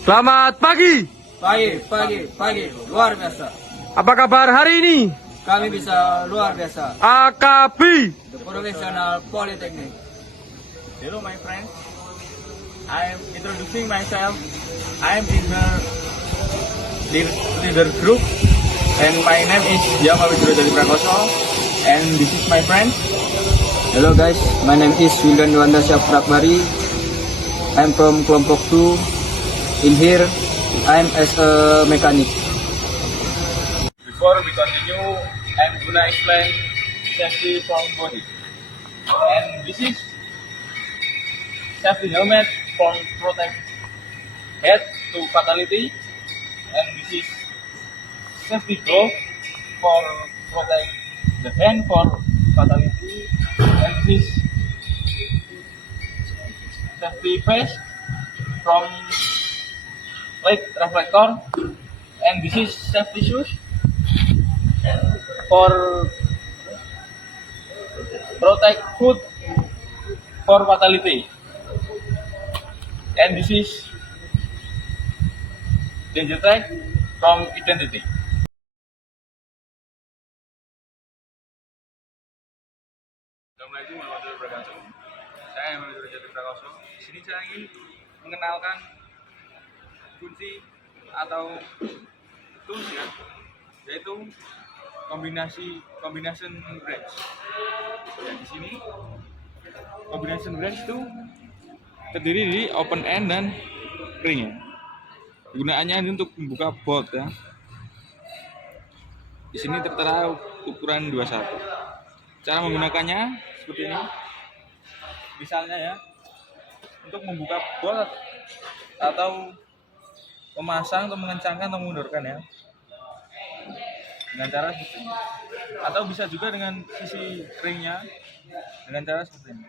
Selamat pagi. Pagi, luar biasa. Apa kabar hari ini? Kami bisa luar biasa. AKB. The Professional Polytechnic. Hello my friends, I am introducing myself. I am in the leader group and my name is Yama Widro Jati Prakoso and this is my friend. Hello guys, my name is Wildan Dewanda Syafrakbari. I'm from kelompok 2. In here, I'm as a mechanic. Before we continue, I'm gonna explain safety from body. And this is safety helmet for protect head to fatality, and this is safety glove for protect the hand for fatality, and this is safety vest from light reflector, and this is safety shoes for protect foot for fatality, and this is danger tag from identity. Assalamualaikum warahmatullahi wabarakatuh. Saya Widro Jati Prakoso. Di sini saya ingin mengenalkan kunci atau tools ya, yaitu combination wrench. Dan di sini combination wrench itu terdiri dari open end dan ring ya. Gunaannya ini untuk membuka bolt ya. Di sini tertera ukuran 21. Cara menggunakannya seperti ini. Misalnya ya, untuk membuka bolt atau memasang atau mengencangkan atau mengundurkan ya, dengan cara seperti ini. Atau bisa juga dengan sisi ringnya dengan cara seperti ini.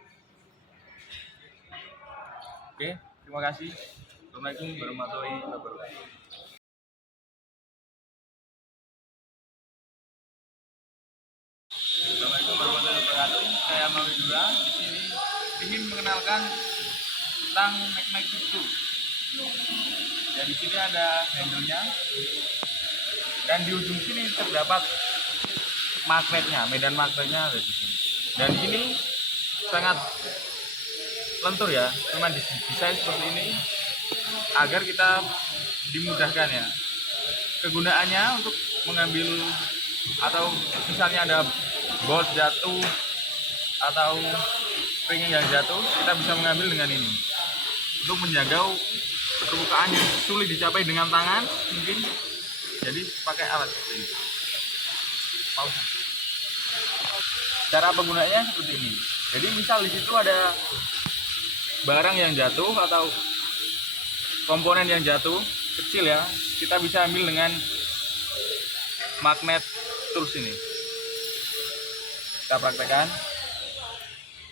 Oke, terima kasih. Assalamualaikum warahmatullahi wabarakatuh. Assalamualaikum warahmatullahi wabarakatuh. Saya Mawi Dura. Di sini ingin mengenalkan tentang magnetic tool. Dan di sini ada handle-nya. Dan di ujung sini terdapat magnetnya, medan magnetnya ada di sini. Dan ini sangat lentur ya, memang desain seperti ini agar kita dimudahkan ya. Kegunaannya untuk mengambil atau misalnya ada bolt jatuh atau ring yang jatuh, kita bisa mengambil dengan ini untuk menjaga permukaan yang sulit dicapai dengan tangan mungkin, jadi pakai alat seperti ini. Pause. Cara penggunaannya seperti ini. Jadi misal di situ ada barang yang jatuh atau komponen yang jatuh kecil ya, kita bisa ambil dengan magnet tools ini. Kita praktekkan.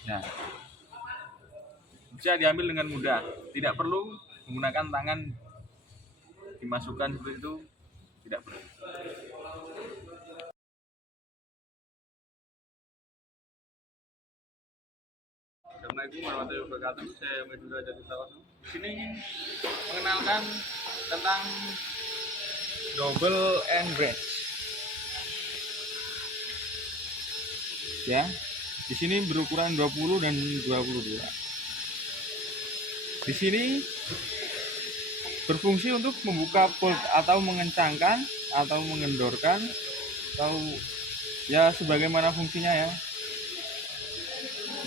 Nah, bisa diambil dengan mudah, tidak perlu menggunakan tangan dimasukkan seperti itu, tidak perlu. Assalamualaikum warahmatullahi wabarakatuh. Saya Widro Jati Prakoso. Di sini ingin mengenalkan tentang double end wrench. Ya, di sini berukuran 20 dan 22. Di sini berfungsi untuk membuka bolt atau mengencangkan atau mengendorkan atau ya sebagaimana fungsinya ya.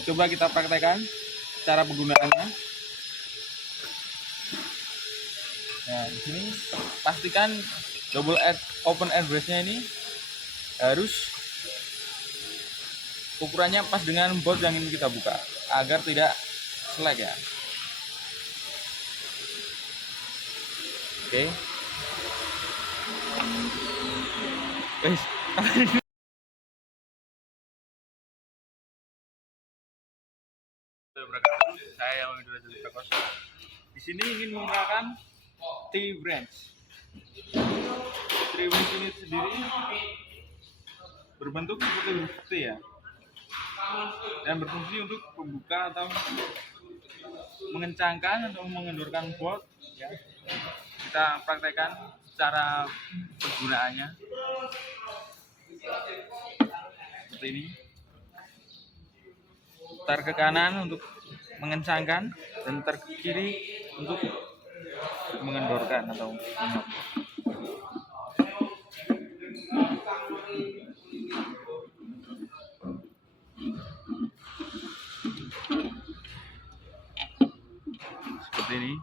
Coba kita praktekkan cara penggunaannya. Nah, di sini pastikan double end open end wrench-nya ini harus ukurannya pas dengan bolt yang ingin kita buka agar tidak selek ya. Oke. Saya Widro Jati Prakoso. Di sini ingin menggunakan T-wrench. T-wrench ini sendiri berbentuk seperti huruf T ya, dan berfungsi untuk membuka atau mengencangkan atau mengendorkan bolt ya, kita praktekkan cara penggunaannya seperti ini. Putar ke kanan untuk mengencangkan dan putar ke kiri untuk mengendorkan atau menghapus. Seperti ini.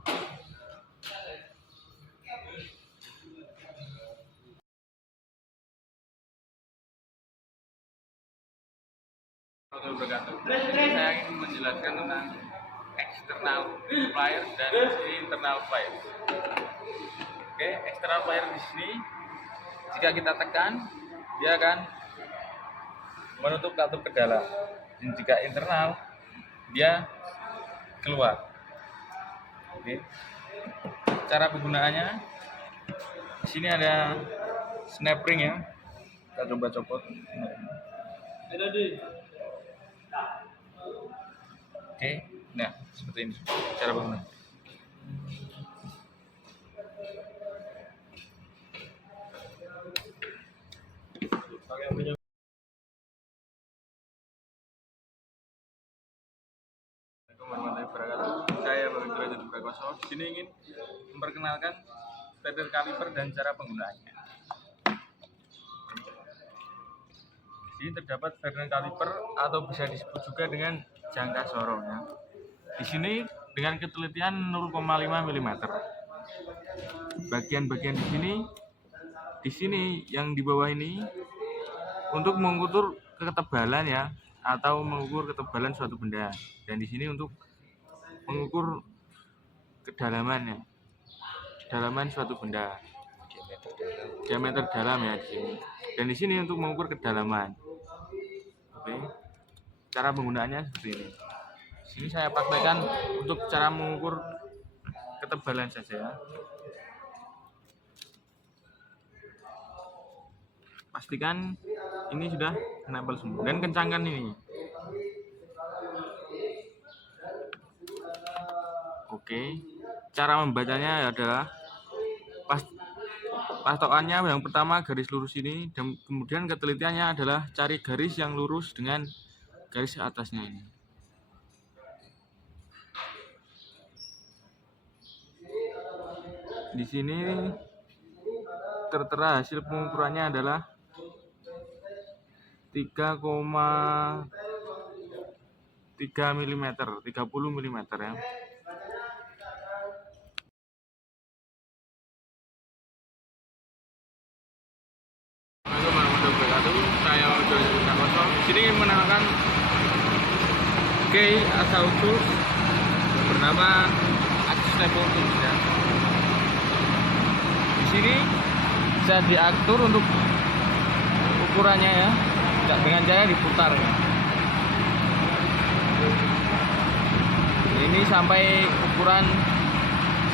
Saya ingin menjelaskan tentang external amplifier dan internal amplifier. Oke, external amplifier di sini jika kita tekan dia akan menutup katup ke dalam. Dan jika internal dia keluar. Oke. Cara penggunaannya di sini ada snap ring ya. Kita coba copot. Oke, nah seperti ini cara penggunaan. Saya Bapak Derajat Prakoso. Di sini ingin memperkenalkan feather caliper dan cara penggunaannya. Di sini terdapat feather caliper atau bisa disebut juga dengan jangka sorong ya. Di sini dengan ketelitian 0,5 mm. Bagian-bagian di sini yang di bawah ini untuk mengukur ketebalan ya, atau mengukur ketebalan suatu benda. Dan di sini untuk mengukur kedalamannya, kedalaman suatu benda, diameter dalam ya di sini. Dan di sini untuk mengukur kedalaman. Oke, cara penggunaannya seperti ini. Di sini saya praktekkan untuk cara mengukur ketebalan saja ya. Pastikan ini sudah nempel semua dan kencangkan ini. Oke, cara membacanya adalah patokannya yang pertama garis lurus ini, dan kemudian ketelitiannya adalah cari garis yang lurus dengan garis atasnya ini. Di sini tertera hasil pengukurannya adalah 3,3 mm, 30 mm ya. Saya di sini mengenalkan key atau tools bernama adjustable tools ya. Di sini bisa diatur untuk ukurannya ya, dengan cara diputar ya. Ini sampai ukuran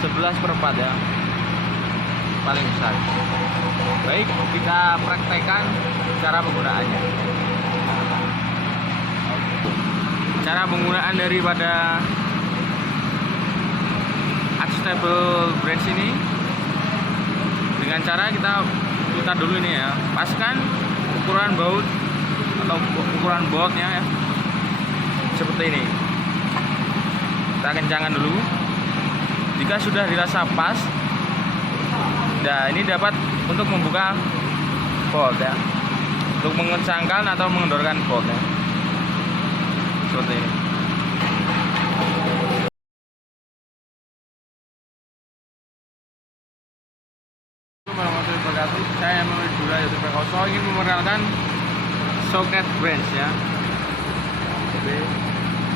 11/4 ya, paling besar. Baik, kita praktekkan cara penggunaannya. Cara penggunaan daripada adjustable branch ini dengan cara kita putar dulu ini ya. Pastikan ukuran baut atau ukuran bautnya ya, seperti ini. Kita kencangkan dulu. Jika sudah dirasa pas, nah ini dapat untuk membuka bolt ya, untuk mengencangkan atau mengendorkan bolt ya, seperti ini. Saya Bapak Derajat Prakoso ingin memperkenalkan socket branch ya. Oke.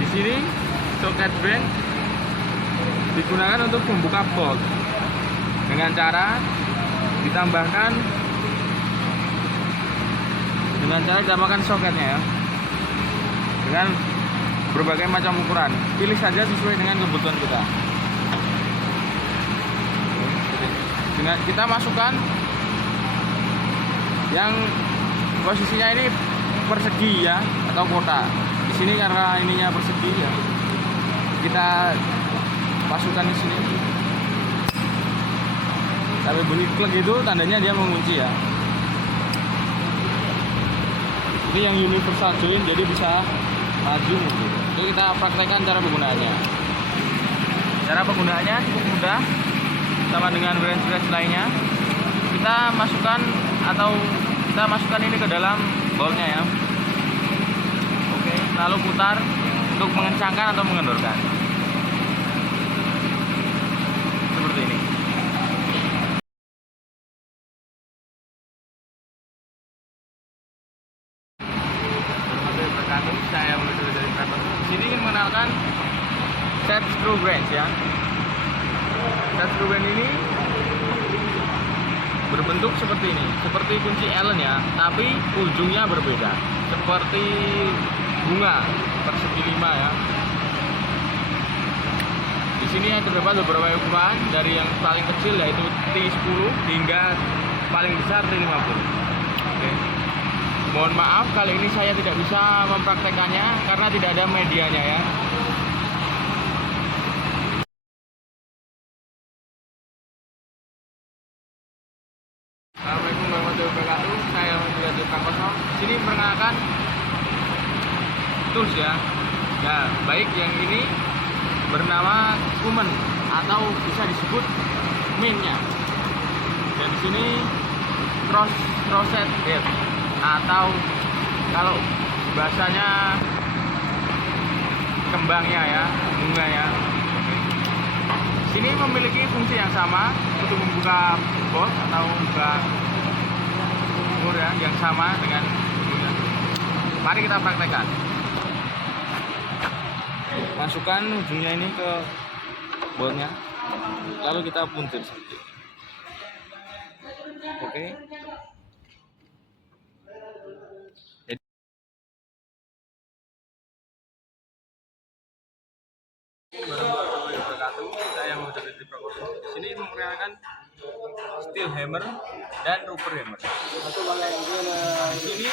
Di sini socket branch digunakan untuk membuka bolt dengan cara ditambahkan soketnya ya, dengan berbagai macam ukuran. Pilih saja sesuai dengan kebutuhan kita. Dengan kita masukkan yang posisinya ini persegi ya, atau kotak. Di sini karena ininya persegi ya, kita masukkan di sini. Sampai bunyi klik itu tandanya dia mengunci ya. Ini yang universal join, jadi bisa maju mundur. Itu kita praktekkan cara penggunaannya. Cara penggunaannya cukup mudah, sama dengan wrench lainnya. Kita masukkan ini ke dalam boltnya ya. Oke, lalu putar untuk mengencangkan atau mengendorkan. Seperti ini. Saya menuju dari kantor. Sini mengenalkan set screw wrench ya. Set screw wrench ini berbentuk seperti ini, seperti kunci Allen ya, tapi ujungnya berbeda, seperti bunga persegi 5 ya. Di sini terdapat beberapa ukuran dari yang paling kecil yaitu T10 hingga paling besar T50. Oke. Mohon maaf kali ini saya tidak bisa mempraktekannya karena tidak ada medianya ya. Assalamualaikum warahmatullahi wabarakatuh. Saya Wildan Kosong. Sini perkenalkan tools ya. Nah, baik yang ini bernama kumen atau bisa disebut mainnya. Dan di sini crosset head atau kalau bahasanya kembangnya ya, bunga ya. Sini memiliki fungsi yang sama untuk membuka bolt atau membuka mur ya, yang sama dengan bunga. Mari kita praktekkan. Masukkan ujungnya ini ke boltnya, lalu kita puntir seperti ini. Oke. Saya mau dari Prakoso. Di sini memperkenalkan steel hammer dan rubber hammer. Di sini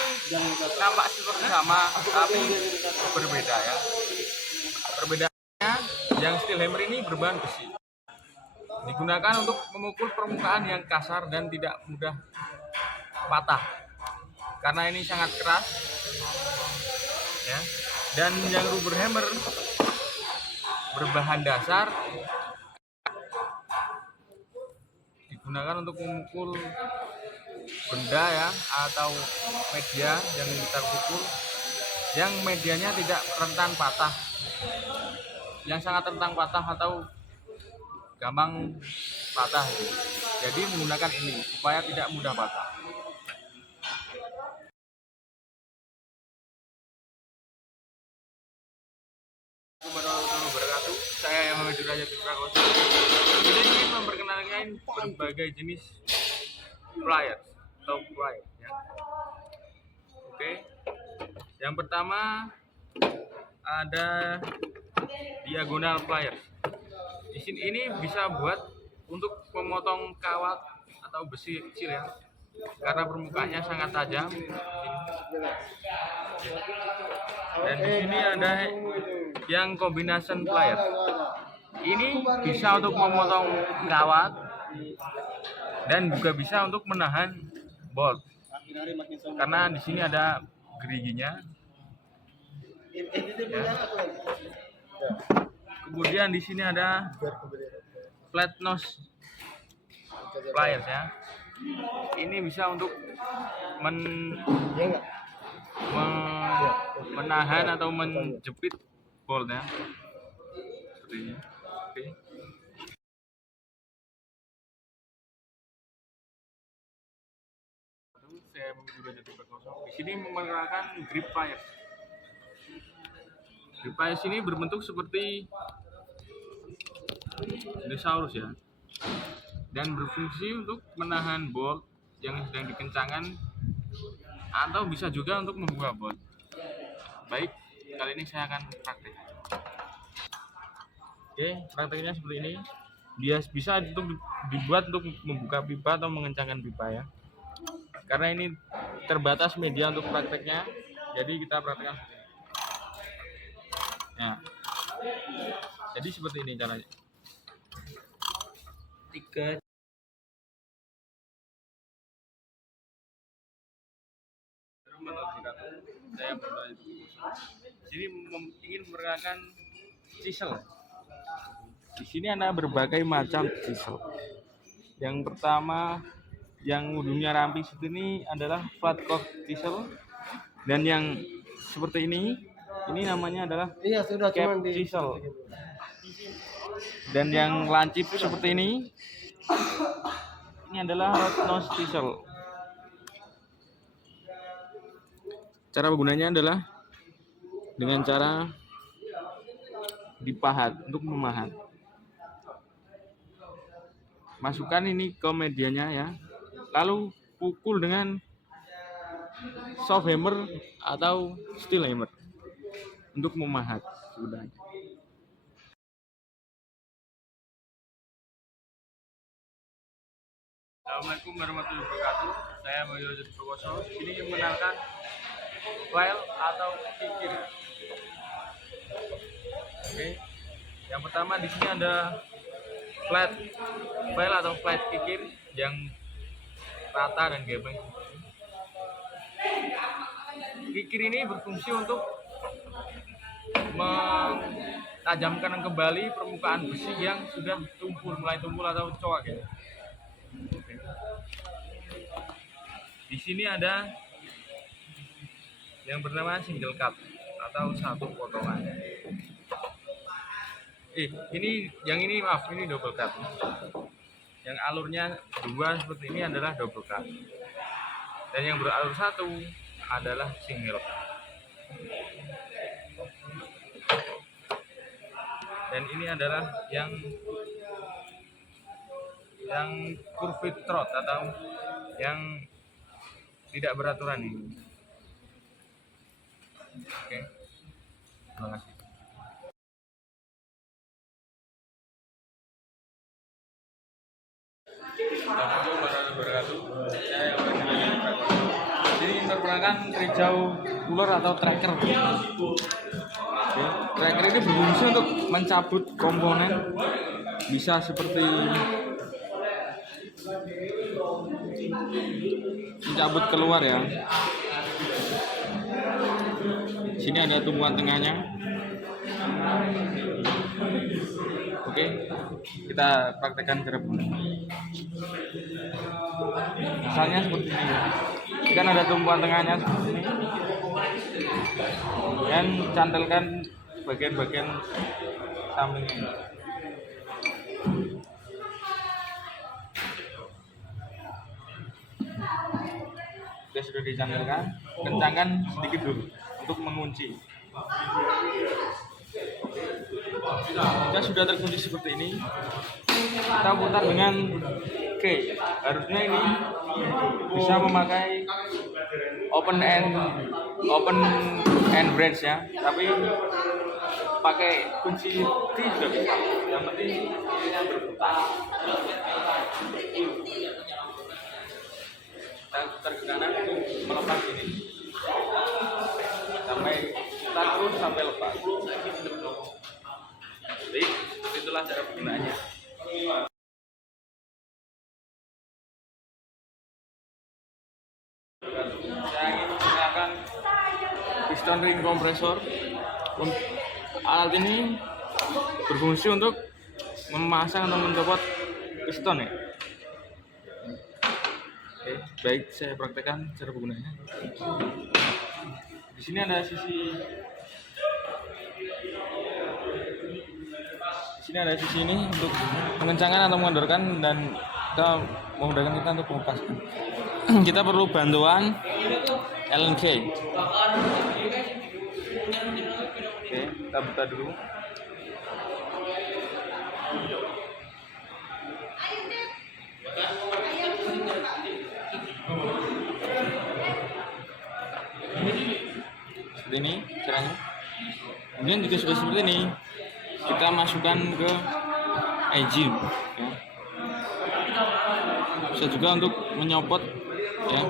nampak seperti sama, tapi berbeda ya. Perbedaannya, yang steel hammer ini berbahan besi. Digunakan untuk memukul permukaan yang kasar dan tidak mudah patah. Karena ini sangat keras, ya. Dan yang rubber hammer berbahan dasar digunakan untuk memukul benda ya atau media yang kita pukul, yang medianya tidak rentan patah, yang sangat rentan patah atau gampang patah. Jadi menggunakan ini supaya tidak mudah patah. Saya yang menuju Raja Putra Koso. Kita ingin memperkenalkan berbagai jenis pliers atau pliers ya. Oke. Yang pertama ada diagonal pliers. Di sini ini bisa buat untuk memotong kawat atau besi kecil ya. Karena permukaannya sangat tajam. Dan di sini ada yang combination pliers. Ini bisa untuk memotong kawat dan juga bisa untuk menahan bolt. Karena di sini ada geriginya. Ya. Kemudian di sini ada flat nose pliers ya. Ini bisa untuk menahan atau menjepit boltnya seperti ini. Oke. Saya menuju Raja Putra Koso. Di sini memperkenalkan grip pliers. Grip pliers ini berbentuk seperti dinosaurus ya, dan berfungsi untuk menahan bolt yang sedang dikencangkan atau bisa juga untuk membuka bolt. Baik, kali ini saya akan praktek. Oke, prakteknya seperti ini. Dia bisa untuk dibuat untuk membuka pipa atau mengencangkan pipa ya. Karena ini terbatas media untuk prakteknya, jadi kita praktekkan. Ya. Jadi seperti ini caranya. 3 warahmatullahi wabarakatuh. Saya Bunda Itu. Di sini ingin memperkenalkan chisel. Di sini ada berbagai macam chisel. Yang pertama, yang ujungnya ramping seperti ini adalah flat cork chisel, dan yang seperti ini namanya adalah cap chisel. Dan yang lancip seperti ini adalah round nose chisel. Cara penggunanya adalah dengan cara dipahat untuk memahat. Masukkan ini ke medianya ya, lalu pukul dengan soft hammer atau steel hammer untuk memahat sebenarnya. Assalamualaikum warahmatullahi wabarakatuh. Saya Mario Prakoso. Ini mengenalkan file atau kikir. Oke. Yang pertama di sini ada flat file atau flat kikir yang rata dan gepeng. Kikir ini berfungsi untuk mentajamkan kembali permukaan besi yang sudah mulai tumpul atau coak ya. Di sini ada yang bernama single cut atau satu potongan. Ini double cut. Yang alurnya dua seperti ini adalah double cut. Dan yang beralur satu adalah single cut. Dan ini adalah yang curved throat atau yang tidak beraturan ini. Oke. Terima kasih. Assalamualaikum warahmatullahi wabarakatuh. Saya Jadi memperkenalkan Rijau Ular atau tracker. Tracker ini berfungsi untuk mencabut komponen, bisa seperti mencabut keluar ya. Sini ada tumpuan tengahnya. Oke, kita praktekkan cara penggunaan. Misalnya seperti ini. Kan ada tumpuan tengahnya seperti ini. Dan cantelkan bagian-bagian sampingnya. Sudah dicantelkan, kencangkan sedikit dulu untuk mengunci. Jika sudah terkunci seperti ini, kita putar dengan key. Harusnya ini bisa memakai open end branch ya, tapi pakai kunci T juga bisa. Yang penting ini berputar. Kita putar ke kanan untuk melepas ini sampai kita terus sampai lepas. Jadi seperti itulah cara penggunaannya. Saya ingin menggunakan piston ring kompresor. Alat ini berfungsi untuk memasang atau mencopot piston ya. Oke, baik, saya praktekkan cara penggunaannya. Di sini ada sisi ini untuk mengencangkan atau mengendorkan, dan kita memudahkan kita untuk melepaskan. Kita perlu bantuan Allen key. Oke, kita buka dulu. Seperti ini caranya. Kemudian jika sudah seperti ini, kita masukkan ke engine ya. Bisa juga untuk menyopot ya.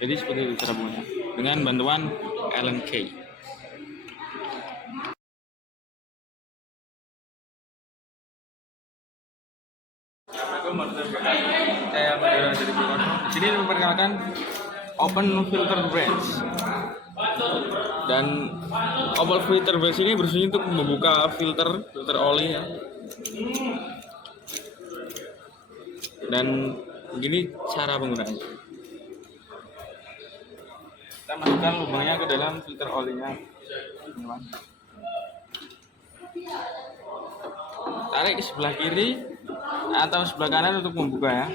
Jadi seperti itu cara punya dengan bantuan Allen key. Assalamualaikum warahmatullahi wabarakatuh. Saya Madura dari Prakoso. Di sini memperkenalkan open filter branch. Dan open filter branch ini berfungsi untuk membuka filter oli ya. Dan begini cara penggunaannya. Kita masukkan lubangnya ke dalam filter olinya. Tarik ke sebelah kiri atau sebelah kanan untuk membuka ya.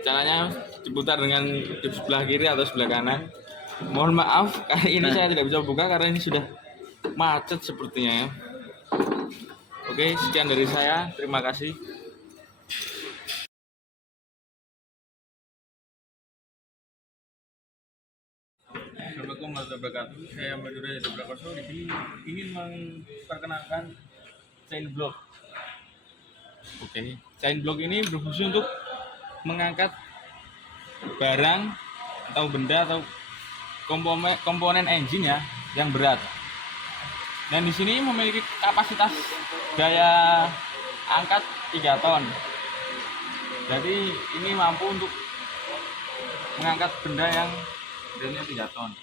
Caranya diputar dengan di sebelah kiri atau sebelah kanan. Mohon maaf, kali ini saya tidak bisa buka karena ini sudah macet sepertinya ya. Oke, sekian dari saya. Terima kasih. Assalamualaikum warahmatullahi wabarakatuh. Saya Madura Yudha Prakoso di sini ingin memperkenalkan chain block. Oke, chain block ini berfungsi untuk mengangkat barang atau benda atau komponen engine ya yang berat. Dan di sini memiliki kapasitas daya angkat 3 ton. Jadi ini mampu untuk mengangkat benda yang beratnya 3 ton.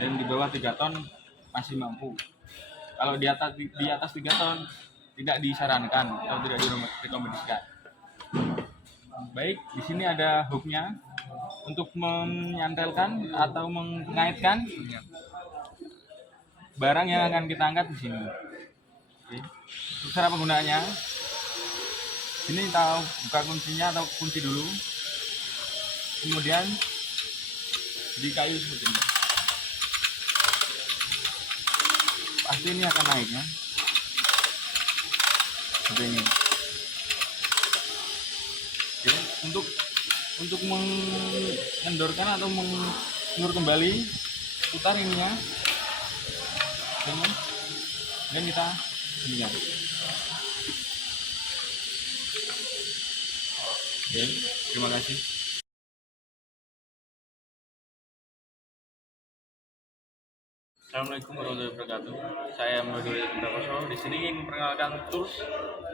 Dan di bawah 3 ton masih mampu. Kalau di atas 3 ton tidak disarankan atau tidak direkomendasikan. Baik, di sini ada hooknya untuk menyantelkan atau mengaitkan barang yang akan kita angkat di sini. Oke. Untuk cara penggunaannya, sini kita buka kuncinya atau kunci dulu, kemudian di kayu seperti ini. Pasti ini akan naik ya, seperti ini. Oke. Untuk mengendorkan atau mengur kembali, putar ininya. Dan kita lihat. Oke, terima kasih. Assalamualaikum warahmatullahi wabarakatuh. Saya Madura Yudha Prakoso. Di sini ingin memperkenalkan tools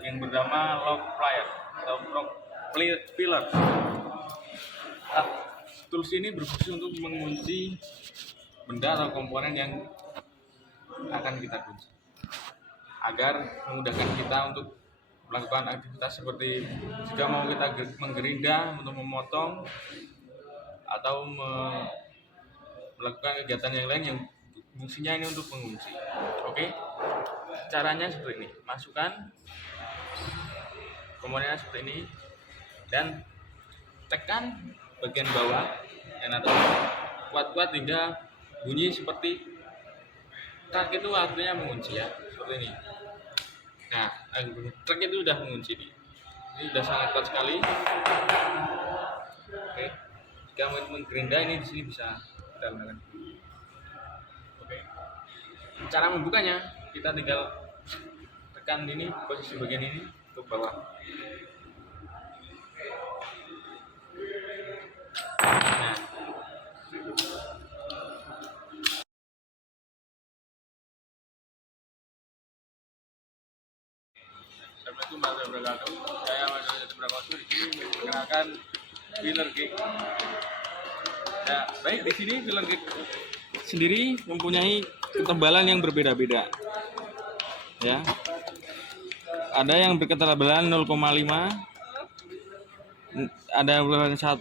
yang bernama lock plier atau lock pillar. Tools ini berfungsi untuk mengunci benda atau komponen yang akan kita kunci agar memudahkan kita untuk melakukan aktivitas seperti jika mau kita menggerinda untuk memotong atau melakukan kegiatan yang lain yang fungsinya ini untuk mengunci. Oke, caranya seperti ini. Masukkan komponennya seperti ini dan tekan bagian bawah dan atau kuat-kuat hingga bunyi seperti truk itu artinya mengunci ya, seperti ini. Nah, truk itu udah mengunci nih. Ini udah sangat kuat sekali. Oke, jika mau menggerinda ini di sini bisa kita gunakan. Oke, cara membukanya kita tinggal tekan ini posisi bagian ini ke bawah. Nah, Assalamualaikum warahmatullahi wabarakatuh. Saya Madura Yudha Prakoso di sini memperkenalkan filler gig. Ya, baik, di sini filler gig sendiri mempunyai ketebalan yang berbeda-beda. Ya. Ada yang berketebalan 0,5, ada yang berketebalan 1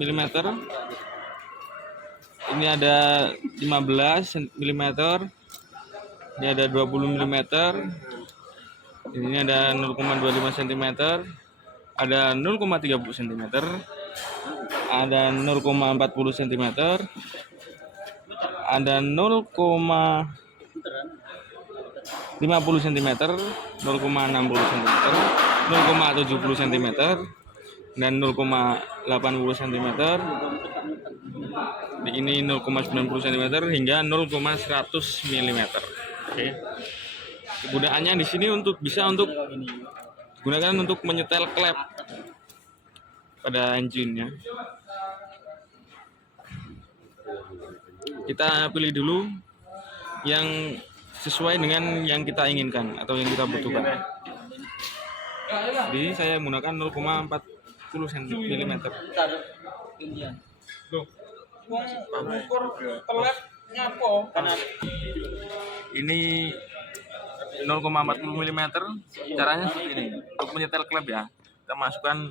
mm. Ini ada 15 mm. Ini ada 20 mm. Ini ada 0,25 cm, ada 0,30 cm, ada 0,40 cm, ada 0,50 cm, 0,60 cm, 0,70 cm, dan 0,80 cm. Ini 0,90 cm hingga 0,100 mm. Oke. Kegunaannya di sini bisa untuk digunakan untuk menyetel klep pada engine-nya. Kita pilih dulu yang sesuai dengan yang kita inginkan atau yang kita butuhkan. Jadi saya menggunakan 0,40 mm. Ini 0,40 mm. Caranya seperti ini. Untuk menyetel klep ya, kita masukkan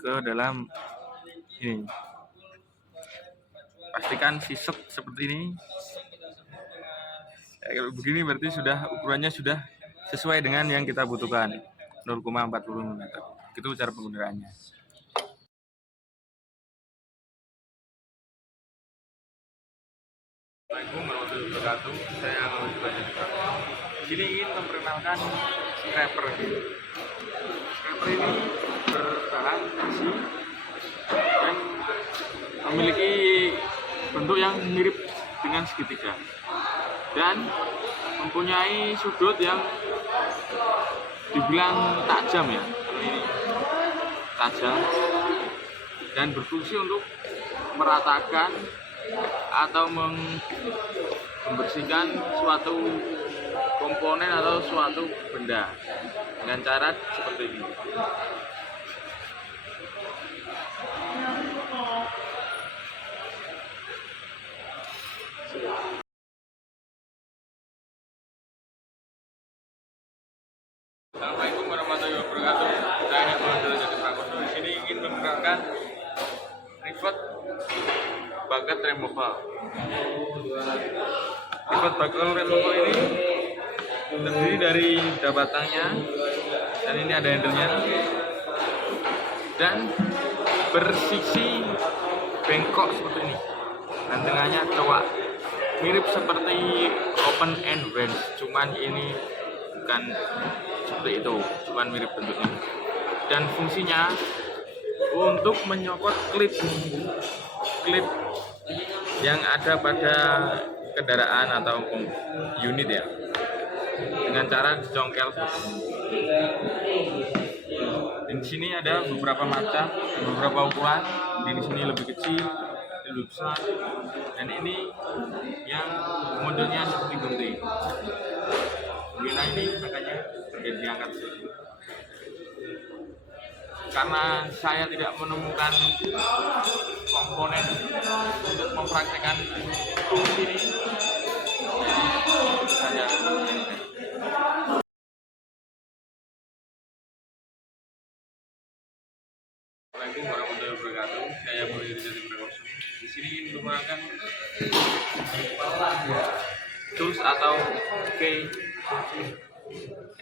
ke dalam ini. Pastikan sisek seperti ini. Kalau begini berarti sudah ukurannya sudah sesuai dengan yang kita butuhkan, 0,40 mm. Itu cara penggunaannya. Assalamualaikum warahmatullahi wabarakatuh. Saya Alwi Bajajika. Sini ingin memperkenalkan scraper. Scraper ini berbahan besi dan memiliki bentuk yang mirip dengan segitiga dan mempunyai sudut yang dibilang tajam ya. Ini tajam dan berfungsi untuk meratakan atau membersihkan suatu komponen atau suatu benda dengan cara seperti ini. Assalamualaikum warahmatullahi wabarakatuh. Saya Muhammad Derajat Prakoso. Di sini ingin memperkenalkan rivet bucket removal. Rivet bucket removal ini terdiri dari batangnya dan ini ada handle-nya dan bersisi bengkok seperti ini dan tengahnya cowok, mirip seperti open end wrench, cuman ini bukan seperti itu, cuman mirip bentuknya. Dan fungsinya untuk menyokot klip yang ada pada kendaraan atau unit ya, dengan cara dicongkel. Di sini ada beberapa macam, beberapa ukuran. Di sini lebih kecil, lebih besar, dan ini yang modelnya seperti gunting. Nah ini makanya jadi diangkat sini. Karena saya tidak menemukan komponen untuk mempraktekkan tools ini, saya Assalamualaikum warahmatullahi wabarakatuh. Saya Budi Rizal Prakoso. Di sini ingin menggunakan tools atau key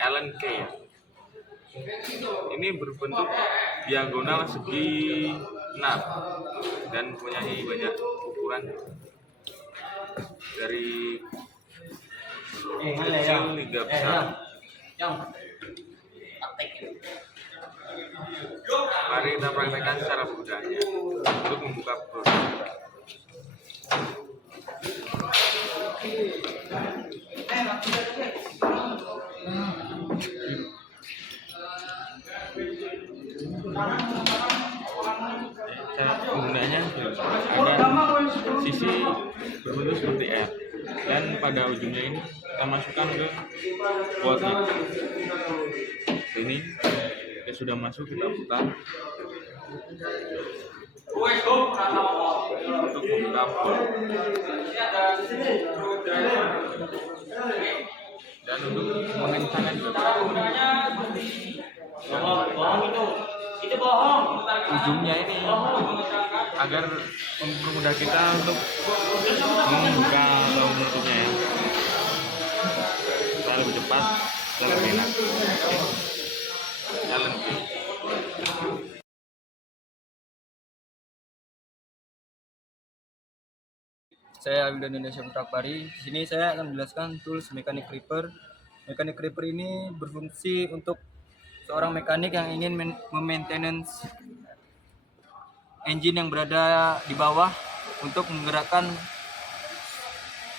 Allen key ya. Ini berbentuk diagonal segi 6 dan mempunyai banyak ukuran dari kecil hingga besar. Mari kita praktekkan cara penggunaannya untuk membuka produk. Cara penggunaannya ada sisi berbentuk seperti R dan pada ujungnya ini kita masukkan ke boltnya. Ini ya sudah masuk, kita putar untuk membuka bolt dan untuk mengencangkan juga ujungnya ini agar mempermudah kita untuk membuka atau menutupnya ya, supaya lebih cepat dan lebih enak. Jalan. Saya Wildan Indonesia Putra Akbari. Di sini saya akan menjelaskan tools mechanic gripper. Mechanic gripper ini berfungsi untuk seorang mekanik yang ingin memaintenance engine yang berada di bawah untuk menggerakkan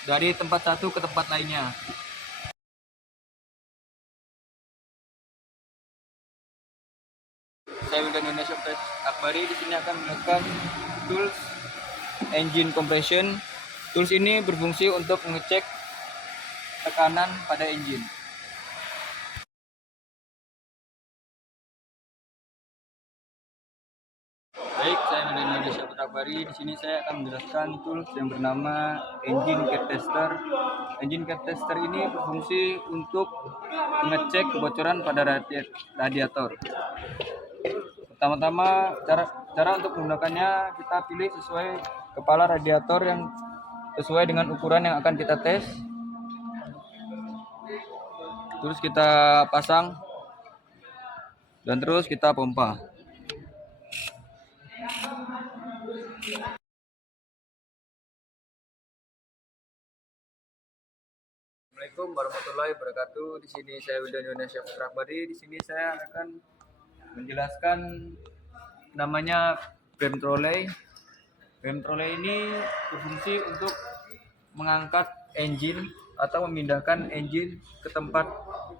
dari tempat satu ke tempat lainnya. Saya Wildan Indonesia Putra Akbari. Di sini akan menjelaskan tools engine compression. Tools ini berfungsi untuk mengecek tekanan pada engine. Baik, saya dari Indonesia Putra Akbari. Di sini saya akan menjelaskan tools yang bernama Engine Cap Tester. Engine Cap Tester ini berfungsi untuk mengecek kebocoran pada radiator. Pertama-tama, cara untuk menggunakannya kita pilih sesuai kepala radiator yang sesuai dengan ukuran yang akan kita tes. Terus kita pasang dan terus kita pompa. Assalamualaikum warahmatullahi wabarakatuh. Di sini saya Wildan Indonesia Putra Akbari. Di sini saya akan menjelaskan namanya frame trolley. Frame trolley ini berfungsi untuk mengangkat engine atau memindahkan engine ke tempat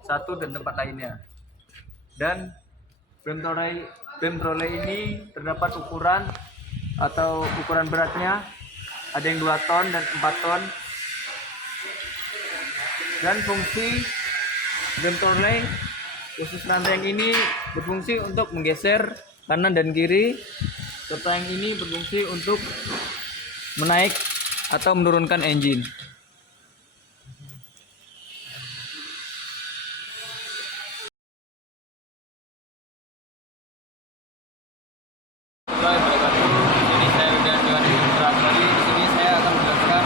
satu dan tempat lainnya. Dan frame trolley ini terdapat ukuran atau ukuran beratnya ada yang 2 ton dan 4 ton. Dan fungsi frame trolley khusus ranteng ini berfungsi untuk menggeser kanan dan kiri, serta yang ini berfungsi untuk menaik atau menurunkan engine. Ini saya udah dengan Di sini saya akan menjelaskan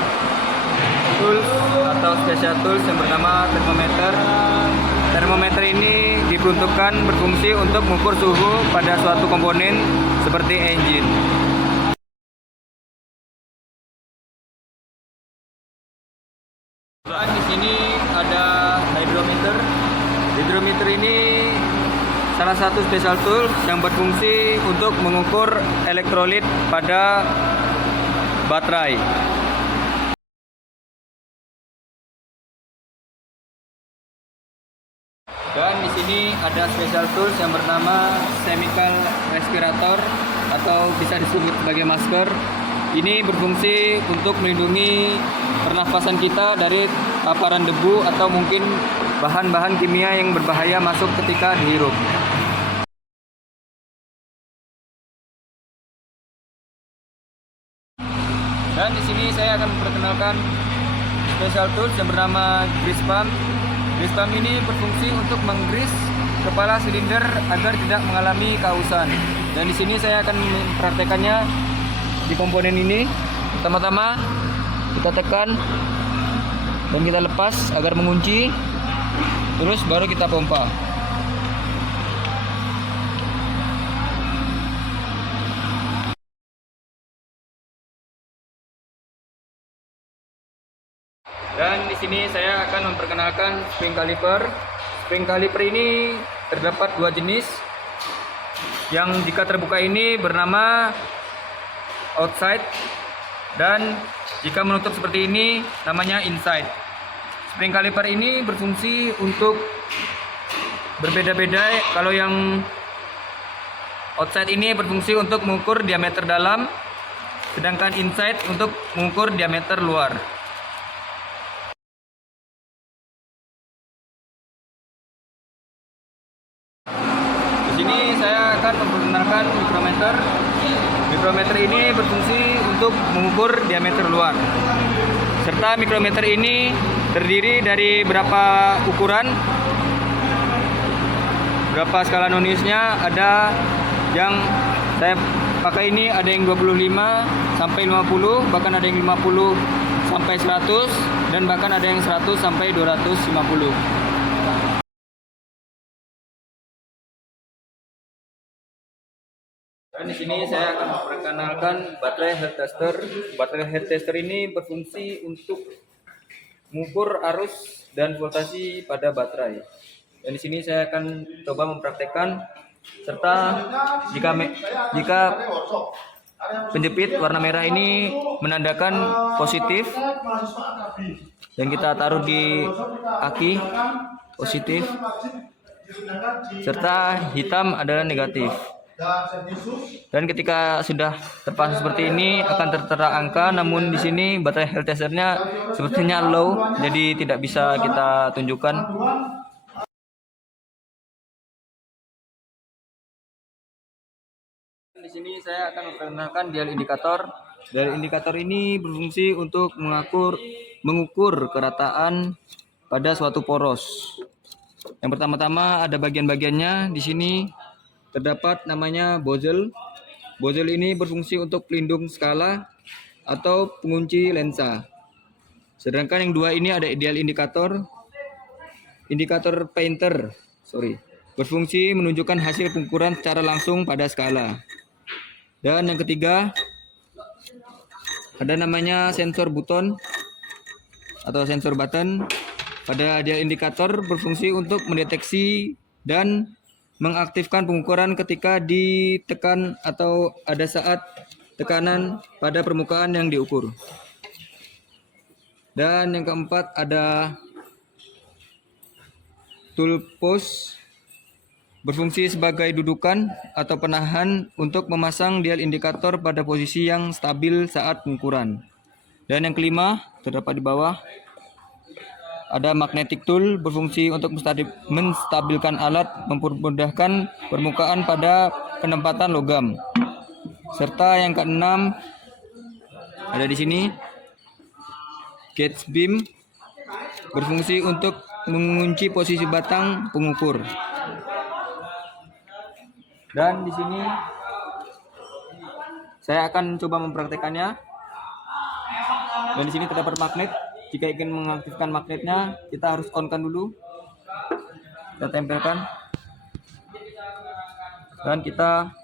tools atau special tools yang bernama termometer. Termometer ini diperuntukkan berfungsi untuk mengukur suhu pada suatu komponen seperti engine. Dan di sini ada hydrometer. Hydrometer ini salah satu special tool yang berfungsi untuk mengukur elektrolit pada baterai. Dan di sini ada special tools yang bernama chemical respirator atau bisa disebut sebagai masker. Ini berfungsi untuk melindungi pernafasan kita dari paparan debu atau mungkin bahan-bahan kimia yang berbahaya masuk ketika dihirup. Dan di sini saya akan memperkenalkan special tools yang bernama grease pump. Grease pump ini berfungsi untuk menggrease kepala silinder agar tidak mengalami kausan. Dan di sini saya akan mempraktekannya di komponen ini. Pertama-tama kita tekan dan kita lepas agar mengunci. Terus baru kita pompa. Dan di sini saya akan memperkenalkan spring caliper. Spring caliper ini terdapat 2 jenis. Yang jika terbuka ini bernama outside, dan jika menutup seperti ini namanya inside. Spring caliper ini berfungsi untuk berbeda-beda. Kalau yang outside ini berfungsi untuk mengukur diameter dalam, sedangkan inside untuk mengukur diameter luar. Di sini saya akan memperkenalkan mikrometer. Mikrometer ini berfungsi untuk mengukur diameter luar. Serta mikrometer ini terdiri dari berapa ukuran, berapa skala noniusnya. Ada yang saya pakai ini, ada yang 25 sampai 50, bahkan ada yang 50 sampai 100, dan bahkan ada yang 100 sampai 250. Dan di sini saya akan memperkenalkan baterai head tester. Baterai head tester ini berfungsi untuk mengukur arus dan voltasi pada baterai. Dan di sini saya akan coba mempraktekkan, serta jika penjepit warna merah ini menandakan positif dan kita taruh di aki positif, serta hitam adalah negatif. Dan ketika sudah terpasang seperti ini akan tertera angka, namun di sini baterai health testernya sepertinya low, jadi tidak bisa kita tunjukkan. Di sini saya akan memperkenalkan dial indikator. Dial indikator ini berfungsi untuk mengukur kerataan pada suatu poros. Yang pertama-tama ada bagian-bagiannya. Di sini terdapat namanya bezel. Bezel ini berfungsi untuk pelindung skala atau pengunci lensa. Sedangkan yang dua ini ada dial indikator. Indikator painter, berfungsi menunjukkan hasil pengukuran secara langsung pada skala. Dan yang ketiga ada namanya sensor button atau sensor button. Pada dial indikator berfungsi untuk mendeteksi dan mengaktifkan pengukuran ketika ditekan atau ada saat tekanan pada permukaan yang diukur. Dan yang keempat ada tool post, berfungsi sebagai dudukan atau penahan untuk memasang dial indikator pada posisi yang stabil saat pengukuran. Dan yang kelima terdapat di bawah ada magnetic tool, berfungsi untuk menstabilkan alat, mempermudahkan permukaan pada penempatan logam. Serta yang keenam ada di sini gauge beam, berfungsi untuk mengunci posisi batang pengukur. Dan di sini saya akan coba mempraktekannya. Dan di sini terdapat magnet. Jika ingin mengaktifkan magnetnya, kita harus on-kan dulu. Kita tempelkan. Dan kita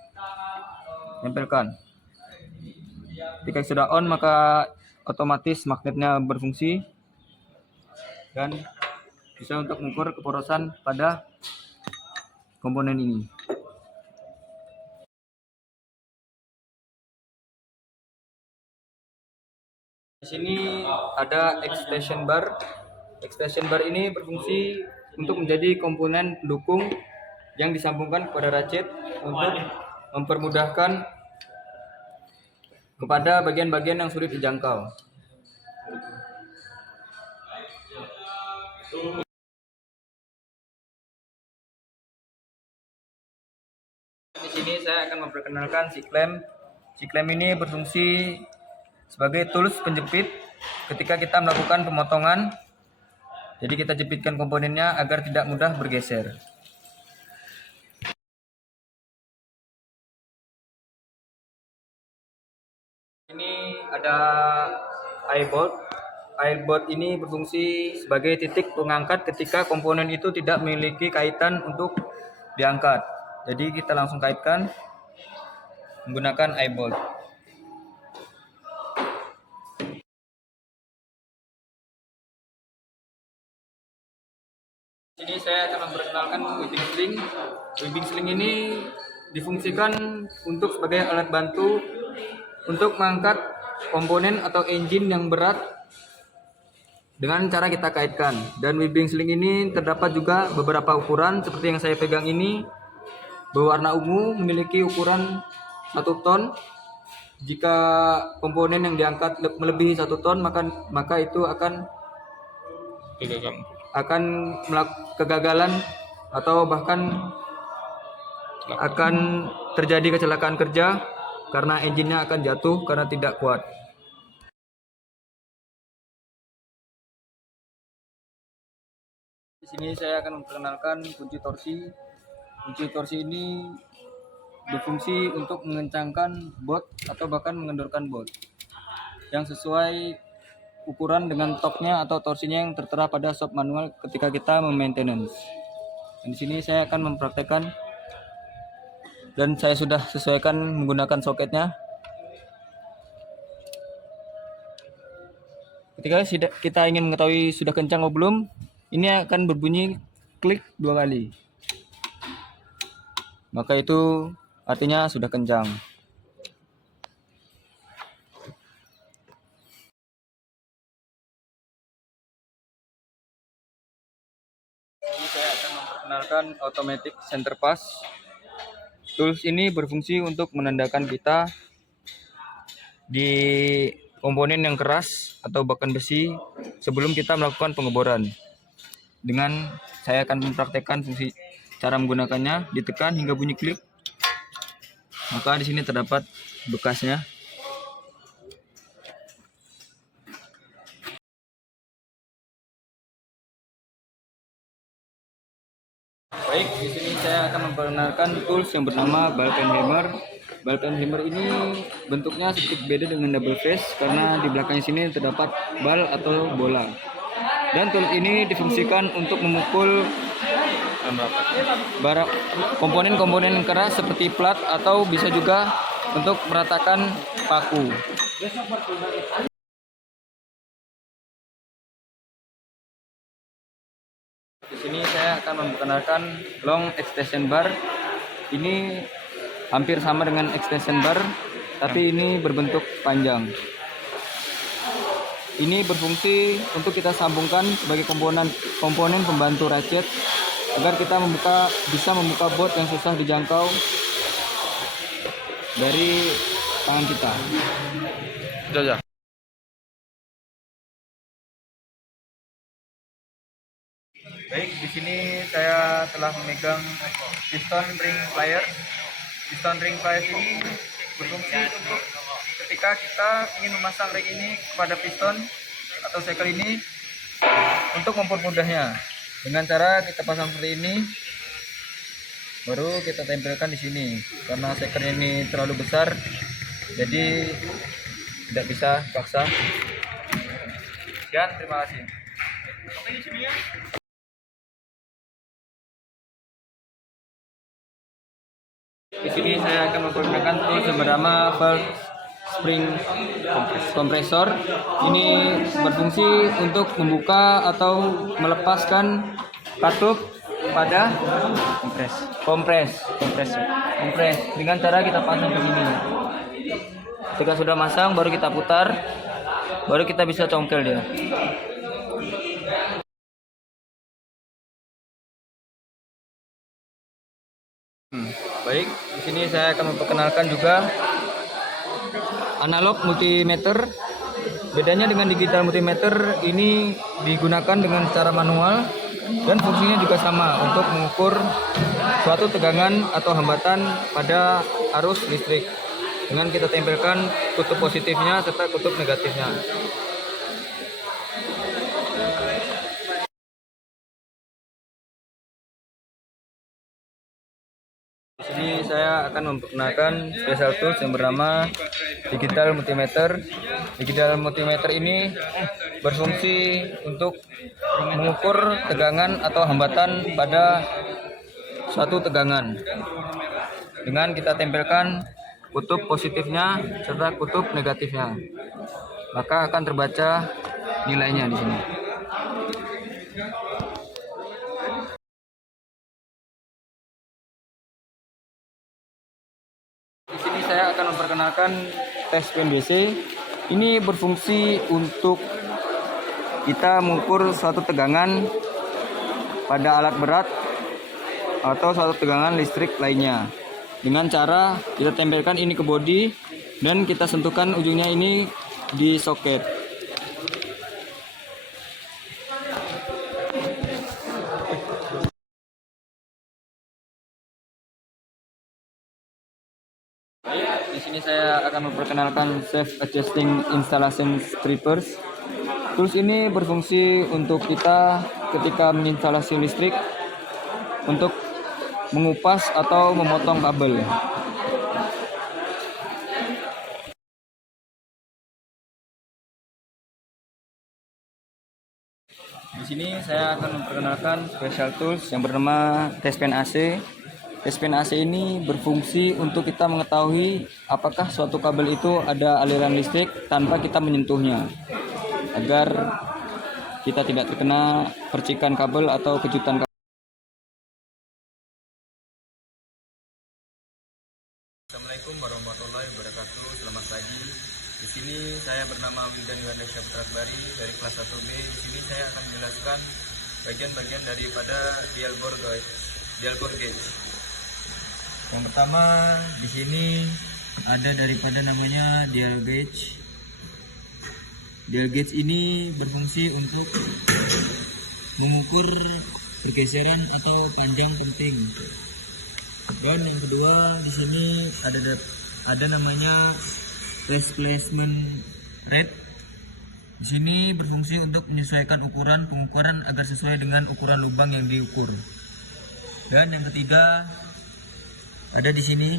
tempelkan. Jika sudah on, maka otomatis magnetnya berfungsi. Dan bisa untuk mengukur keporosan pada komponen ini. Di sini ada extension bar. Extension bar ini berfungsi untuk menjadi komponen pendukung yang disambungkan kepada ratchet untuk mempermudahkan kepada bagian-bagian yang sulit dijangkau. Di sini saya akan memperkenalkan si klem. Si klem ini berfungsi sebagai tools penjepit ketika kita melakukan pemotongan. Jadi kita jepitkan komponennya agar tidak mudah bergeser. Ini ada eye bolt. Eye bolt ini berfungsi sebagai titik pengangkat ketika komponen itu tidak memiliki kaitan untuk diangkat. Jadi kita langsung kaitkan menggunakan eye bolt. Ini saya akan memperkenalkan webbing sling. Webbing sling ini difungsikan untuk sebagai alat bantu untuk mengangkat komponen atau engine yang berat dengan cara kita kaitkan. Dan webbing sling ini terdapat juga beberapa ukuran seperti yang saya pegang ini. Berwarna ungu memiliki ukuran 1 ton. Jika komponen yang diangkat melebihi 1 ton maka itu akan kegagalan atau bahkan akan terjadi kecelakaan kerja karena engine-nya akan jatuh karena tidak kuat. Di sini saya akan memperkenalkan kunci torsi. Kunci torsi ini berfungsi untuk mengencangkan bot atau bahkan mengendorkan bot yang sesuai ukuran dengan torque-nya atau torsinya yang tertera pada shop manual ketika kita memaintenance. Dan di sini saya akan mempraktekkan dan saya sudah sesuaikan menggunakan soketnya. Ketika kita ingin mengetahui sudah kencang atau belum, ini akan berbunyi klik 2 kali. Maka itu artinya sudah kencang. Ini saya akan memperkenalkan automatic center pass. Tools ini berfungsi untuk menandakan kita di komponen yang keras atau bahkan besi sebelum kita melakukan pengeboran. Dengan saya akan mempraktekkan fungsi cara menggunakannya, ditekan hingga bunyi klik. Maka di sini terdapat bekasnya. Baik, di sini saya akan memperkenalkan tools yang bernama ball pen hammer. Ball pen hammer ini bentuknya sedikit beda dengan double face karena di belakangnya sini terdapat bal atau bola. Dan tools ini difungsikan untuk memukul komponen-komponen keras seperti plat atau bisa juga untuk meratakan paku. Di sini saya akan memperkenalkan long extension bar. Ini hampir sama dengan extension bar, tapi ini berbentuk panjang. Ini berfungsi untuk kita sambungkan sebagai komponen pembantu ratchet agar kita bisa membuka bot yang susah dijangkau dari tangan kita. Sudah. Baik, di sini saya telah memegang piston ring plier. Piston ring plier ini berfungsi untuk ketika kita ingin memasang ring ini kepada piston atau cycle ini untuk mempermudahnya. Dengan cara kita pasang seperti ini, baru kita tempelkan di sini. Karena cycle ini terlalu besar, jadi tidak bisa paksa. Sekian, terima kasih. Di sini saya akan memperkenalkan tools yang bernama valve spring kompresor. Ini berfungsi untuk membuka atau melepaskan katup pada kompres dengan cara kita pasang ke sini. Ketika sudah masang, baru kita putar, baru kita bisa congkel dia. Baik, di sini saya akan memperkenalkan juga analog multimeter. Bedanya dengan digital multimeter, ini digunakan dengan secara manual dan fungsinya juga sama untuk mengukur suatu tegangan atau hambatan pada arus listrik. Dengan kita tempelkan kutub positifnya serta kutub negatifnya. Di sini saya akan memperkenalkan special tools yang bernama digital multimeter. Digital multimeter ini berfungsi untuk mengukur tegangan atau hambatan pada suatu tegangan. Dengan kita tempelkan kutub positifnya serta kutub negatifnya, maka akan terbaca nilainya di sini. Di sini saya akan memperkenalkan tes pen DC. Ini berfungsi untuk kita mengukur suatu tegangan pada alat berat atau suatu tegangan listrik lainnya. Dengan cara kita tempelkan ini ke bodi dan kita sentuhkan ujungnya ini di soket. Di sini saya akan memperkenalkan self adjusting installation strippers. Tools ini berfungsi untuk kita ketika menginstalasi listrik untuk mengupas atau memotong kabel. Di sini saya akan memperkenalkan special tools yang bernama test pen AC. Test pen AC ini berfungsi untuk kita mengetahui apakah suatu kabel itu ada aliran listrik tanpa kita menyentuhnya, agar kita tidak terkena percikan kabel atau kejutan kabel. Assalamualaikum warahmatullahi wabarakatuh. Selamat pagi. Di sini saya bernama Wildan Yohanes Prakbari dari kelas 1B. Di sini saya akan menjelaskan bagian-bagian daripada dial bore gauge. Yang pertama di sini ada daripada namanya dial gauge. Dial gauge ini berfungsi untuk mengukur pergeseran atau panjang penting. Dan yang kedua di sini ada namanya displacement rate. Di sini berfungsi untuk menyesuaikan pengukuran agar sesuai dengan ukuran lubang yang diukur. Dan yang ketiga ada di sini.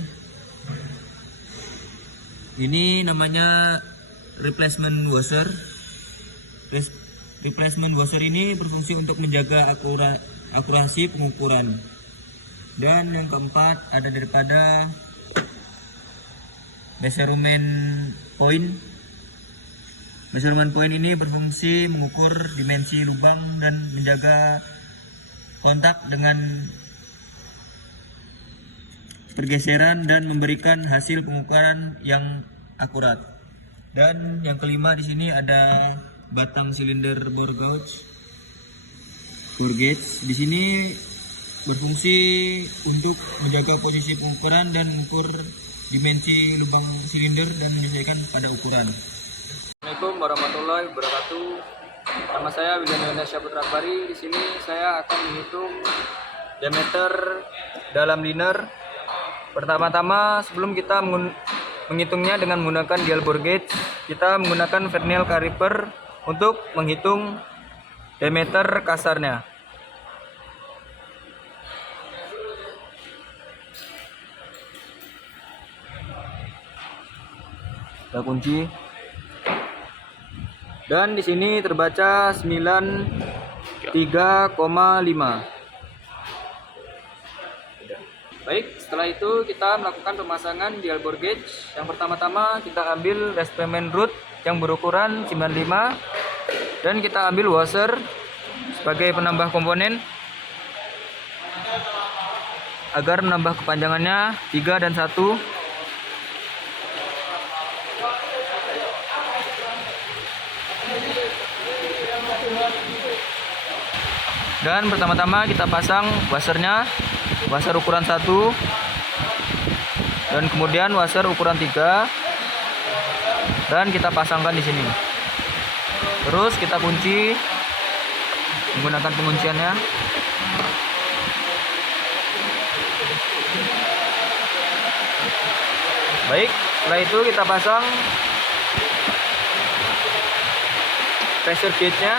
Ini namanya replacement washer. Replacement washer ini berfungsi untuk menjaga akurasi pengukuran. Dan yang keempat ada daripada measurement point. Measurement point ini berfungsi mengukur dimensi lubang dan menjaga kontak dengan pergeseran dan memberikan hasil pengukuran yang akurat. Dan yang kelima di sini ada batang silinder bore gauge. Bore gauge di sini berfungsi untuk menjaga posisi pengukuran dan mengukur dimensi lubang silinder dan menyesuaikan pada ukuran. Assalamualaikum warahmatullahi wabarakatuh. Nama saya William Yohanes Putra Akbari. Di sini saya akan menghitung diameter dalam liner. Pertama-tama sebelum kita menghitungnya dengan menggunakan dial bore gauge, kita menggunakan vernier caliper untuk menghitung diameter kasarnya. Kita kunci. Dan di sini terbaca 93,5. Baik, setelah itu kita melakukan pemasangan dial bore gauge. Yang pertama-tama kita ambil displacement root yang berukuran 95 dan kita ambil washer sebagai penambah komponen agar menambah kepanjangannya 3 dan 1. Dan pertama-tama kita pasang washernya, washer ukuran 1 dan kemudian washer ukuran 3 dan kita pasangkan di sini. Terus kita kunci menggunakan pengunciannya. Baik, setelah itu kita pasang pressure gauge-nya.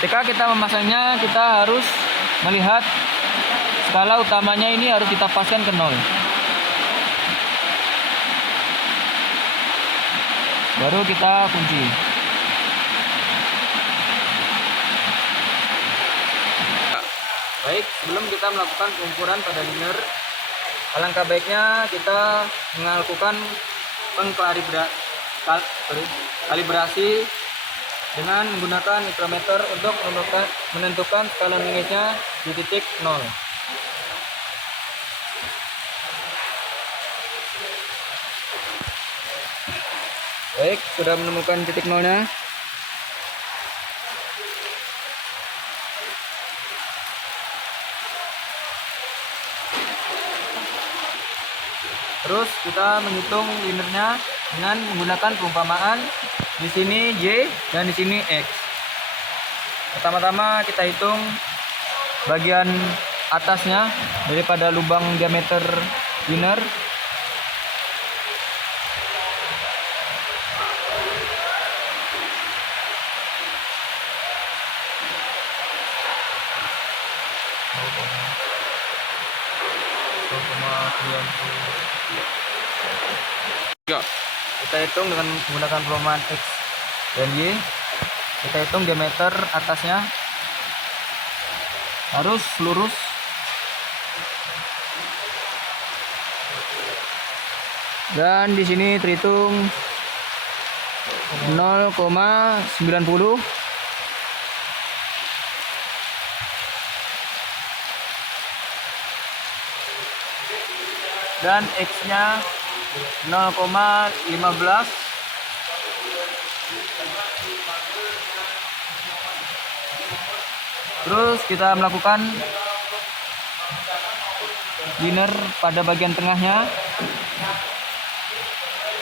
Ketika kita memasangnya, kita harus melihat skala utamanya ini harus kita paskan ke 0. Baru kita kunci. Baik, sebelum kita melakukan pengukuran pada liner, alangkah baiknya kita melakukan kalibrasi dengan menggunakan mikrometer untuk menentukan skala minusnya di titik 0. Baik, sudah menemukan titik 0-nya. Terus kita menghitung linernya dengan menggunakan perumpamaan di sini Y dan di sini X. Pertama-tama kita hitung bagian atasnya daripada lubang diameter liner. Kita hitung dengan menggunakan perumpamaan X dan Y. Kita hitung diameter atasnya harus lurus. Dan di sini terhitung 0,90. Dan X-nya 0,15. Terus kita melakukan liner pada bagian tengahnya.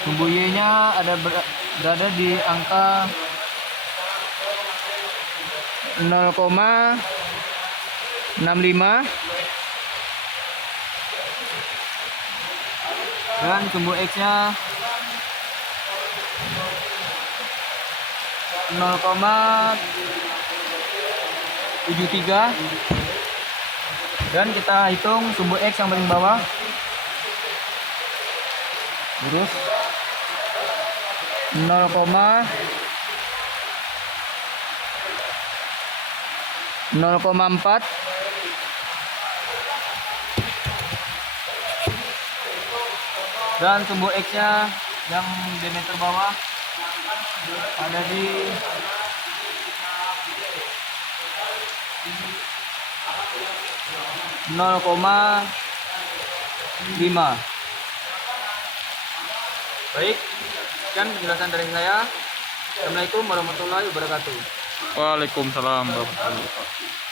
Sumbu Y-nya berada di angka 0,65 dan sumbu X-nya 0,73 dan kita hitung sumbu X yang paling bawah lurus 0,4 dan sumbu X-nya yang diameter bawah ada di 0,5. Baik, sekian penjelasan dari saya. Assalamualaikum warahmatullahi wabarakatuh. Waalaikumsalam warahmatullahi wabarakatuh.